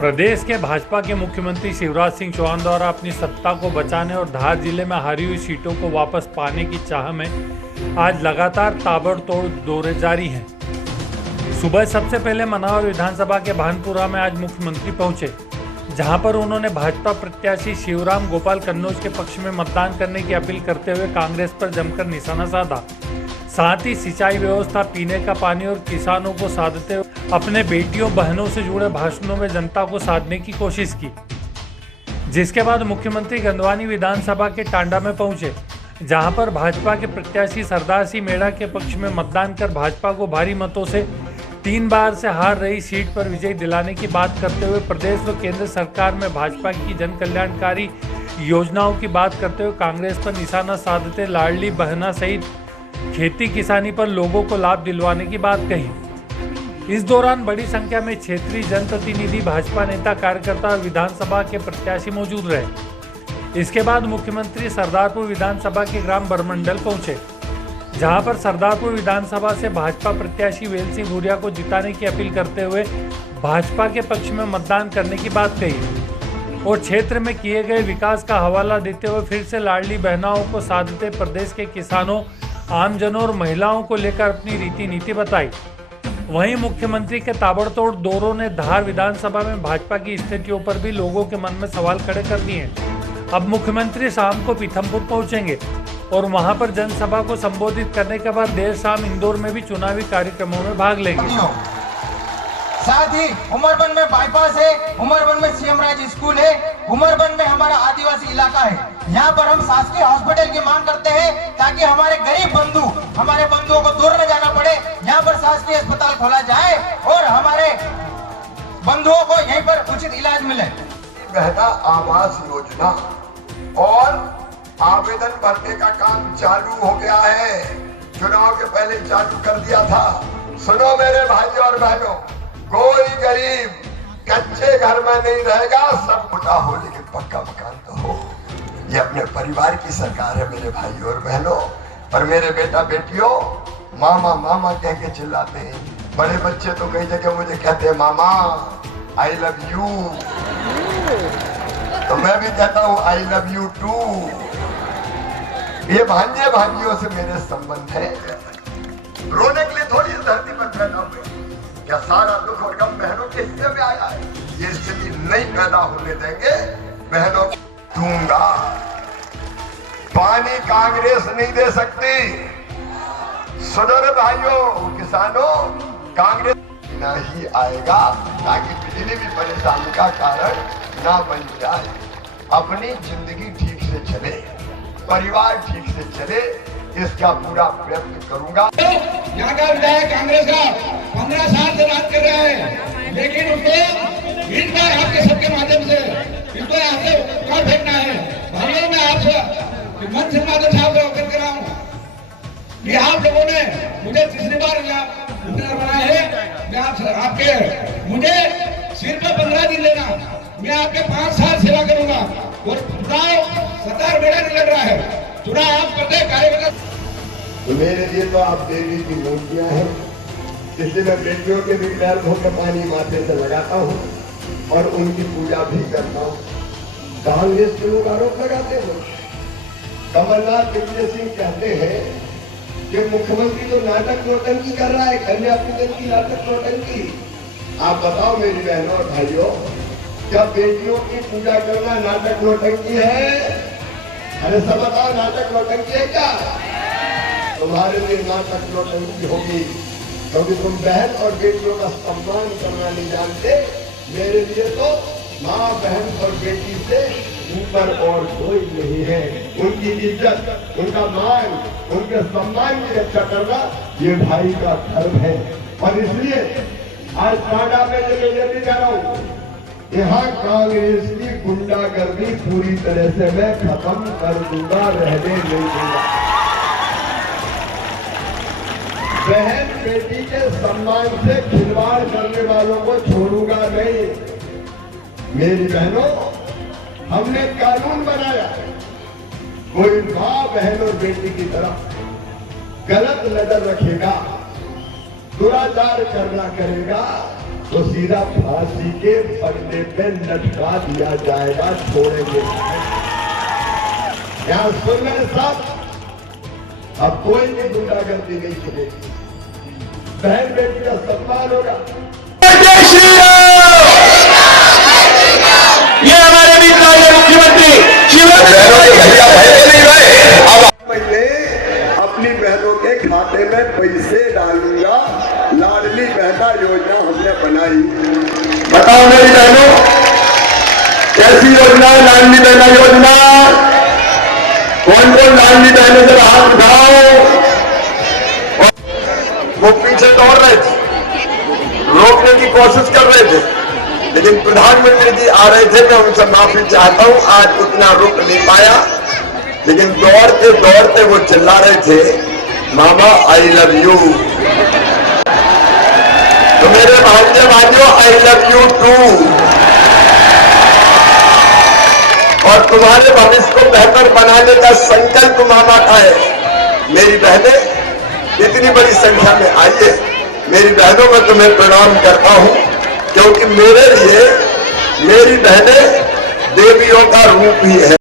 प्रदेश के भाजपा के मुख्यमंत्री शिवराज सिंह चौहान द्वारा अपनी सत्ता को बचाने और धार जिले में हारी हुई सीटों को वापस पाने की चाह में आज लगातार ताबड़तोड़ दौरे जारी हैं। सुबह सबसे पहले मनावर विधानसभा के भानपुरा में आज मुख्यमंत्री पहुंचे, जहां पर उन्होंने भाजपा प्रत्याशी शिवराम गोपाल कन्नौज के पक्ष में मतदान करने की अपील करते हुए कांग्रेस पर जमकर निशाना साधा। साथ ही सिंचाई व्यवस्था, पीने का पानी और किसानों को साधते हुए अपने बेटियों बहनों से जुड़े भाषणों में जनता को साधने की कोशिश की। जिसके बाद मुख्यमंत्री गंदवानी विधानसभा के टांडा में पहुंचे, जहां पर भाजपा के प्रत्याशी सरदार सिंह मेढ़ा के पक्ष में मतदान कर भाजपा को भारी मतों से 3 बार से हार रही सीट पर विजय दिलाने की बात करते हुए प्रदेश व केंद्र सरकार में भाजपा की जन कल्याणकारी योजनाओं की बात करते हुए कांग्रेस पर निशाना साधते लाडली बहना सहित खेती किसानी पर लोगों को लाभ दिलवाने की बात कही। इस दौरान बड़ी संख्या में क्षेत्रीय जनप्रतिनिधि, भाजपा नेता, कार्यकर्ता और विधानसभा के प्रत्याशी मौजूद रहे। इसके बाद मुख्यमंत्री सरदारपुर विधानसभा के ग्राम बरमंडल पहुंचे, जहां पर सरदारपुर विधानसभा से भाजपा प्रत्याशी वेल सिंह भूरिया को जिताने की अपील करते हुए भाजपा के पक्ष में मतदान करने की बात कही और क्षेत्र में किए गए विकास का हवाला देते हुए फिर से लाडली बहनाओं को साधते प्रदेश के किसानों, आमजनों और महिलाओं को लेकर अपनी रीति नीति बताई। वहीं मुख्यमंत्री के ताबड़तोड़ दौरों ने धार विधानसभा में भाजपा की स्थितियों पर भी लोगों के मन में सवाल खड़े कर दिए हैं। अब मुख्यमंत्री शाम को पीथमपुर पहुंचेंगे और वहां पर जनसभा को संबोधित करने के बाद देर शाम इंदौर में भी चुनावी कार्यक्रमों में भाग लेंगे। साथ ही उमरबन में बाईपास है, उमरबन में सीएम राज स्कूल है, उमरबन में हमारा आदिवासी इलाका है। यहाँ पर हम शासकीय हॉस्पिटल की मांग करते हैं ताकि हमारे गरीब बंधु, हमारे बंधुओं को दूर न जाना पड़े। यहाँ पर शासकीय अस्पताल खोला जाए और हमारे बंधुओं को यहीं पर उचित इलाज मिले। बहना आवास योजना और आवेदन भरने का काम चालू हो गया है, चुनाव के पहले चालू कर दिया था। सुनो मेरे भाइयों और बहनों, कोई गरीब कच्चे घर में नहीं रहेगा, सब मोटा हो लेकिन पक्का मकान तो हो। ये अपने परिवार की सरकार है मेरे भाइयों और बहनों। और मेरे बेटा बेटियों, मामा मामा कह के चिल्लाते हैं। बड़े बच्चे तो कई जगह मुझे कहते हैं मामा आई लव यू, तो मैं भी कहता हूँ आई लव यू टू। ये भांजे भांजियों से मेरे संबंध है। रोने के लिए थोड़ी इस धरती पर पैदा हुए, क्या सारा दुख और गम बहनों के हिस्से में आया है? ये स्थिति नहीं पैदा होने देंगे, बहनों को दूंगा। पानी कांग्रेस नहीं दे सकती। सुनो रे भाइयों, किसानों, कांग्रेस नहीं आएगा ताकि बिजली भी परेशानी का कारण ना बन जाए। अपनी जिंदगी ठीक से चले, परिवार ठीक से चले, इसका पूरा प्रयत्न करूंगा। यहाँ का विधायक कांग्रेस का 15 साल से बात कर रहा है, लेकिन उसको इस बार आपके सबके माध्यम से इसको यहाँ से उखाड़ फेंकना है। भाइयों, मैं आपसे मन से माधव साहब से अवगत कर रहा हूँ कि आप लोगों ने मुझे तीसरी बार बनाया है। मैं आपके मुझे सिर्फ 15 दिन लेना, मैं आपके 5 साल सेवा करूंगा और चुनाव सरदार मेढ़ा नहीं लड़ रहा है, चुनाव आप करते कार्यकर्ता। तो मेरे लिए तो आप देवी की मूर्तियां हैं, इसलिए मैं बेटियों के भी पैर धो कर पानी माथे से लगाता हूँ और उनकी पूजा भी करता हूँ। कांग्रेस के लोग आरोप लगाते हैं, कमलनाथ दिग्विजय सिंह कहते हैं कि मुख्यमंत्री तो नाटक नौटंकी कर रहा है, कन्या पूजन की नाटक नौटंकी। आप बताओ मेरी बहनों और भाइयों, क्या बेटियों की पूजा करना नाटक नौटंकी है? अरे सब बताओ, नाटक नौटंकी है क्या? तुम्हारे लिए नाटक नौटंकी होगी क्योंकि तुम बहन और बेटियों का सम्मान करना नहीं जानते। मेरे लिए तो माँ, बहन और बेटी से ऊपर और कोई नहीं है। उनकी इज्जत, उनका मान, उनके सम्मान की रक्षा करना ये भाई का धर्म है। और इसलिए आज टांडा में जो भी कर रहा हूँ, यहाँ कांग्रेस की गुंडागर्दी पूरी तरह से मैं खत्म कर दूंगा, रहने नहीं दूंगा। बहन बेटी के सम्मान से खिलवाड़ करने वालों को छोड़ूंगा नहीं। मेरी बहनों, हमने कानून बनाया, कोई माँ, बहन और बेटी की तरफ गलत नजर रखेगा, दुराचार करना करेगा तो सीधा फांसी के पट्टे पे लटका दिया जाएगा, छोड़ेंगे। यहाँ सुन रहे साहब, अब कोई भी गुंडागर्दी नहीं चलेगी, बहन बेटी का सम्मान होगा। ये हमारे मित्र मुख्यमंत्री मैं अपनी बहनों के खाते में पैसे डालूंगा, लाडली बहना योजना हमने बनाई। बताओ मेरी बहनों, कैसी योजना है लाडली बहना योजना? कौन कौन लाडली बहनों से हाथ उठाओ। वो पीछे दौड़ रहे थे, रोकने की कोशिश कर रहे थे, लेकिन प्रधानमंत्री जी आ रहे थे। मैं उनसे माफी चाहता हूं, आज उतना रुक नहीं पाया, लेकिन दौड़ते दौड़ते वो चिल्ला रहे थे, मामा आई लव यू। तो मेरे भांजे भाइयों, आई लव यू टू। और तुम्हारे भविष्य को बेहतर बनाने का संकल्प मामा का है। मेरी बहनें इतनी बड़ी संख्या में आइए, मेरी बहनों में तुम्हें प्रणाम करता हूं, क्योंकि मेरे लिए मेरी बहनें देवियों का रूप ही है।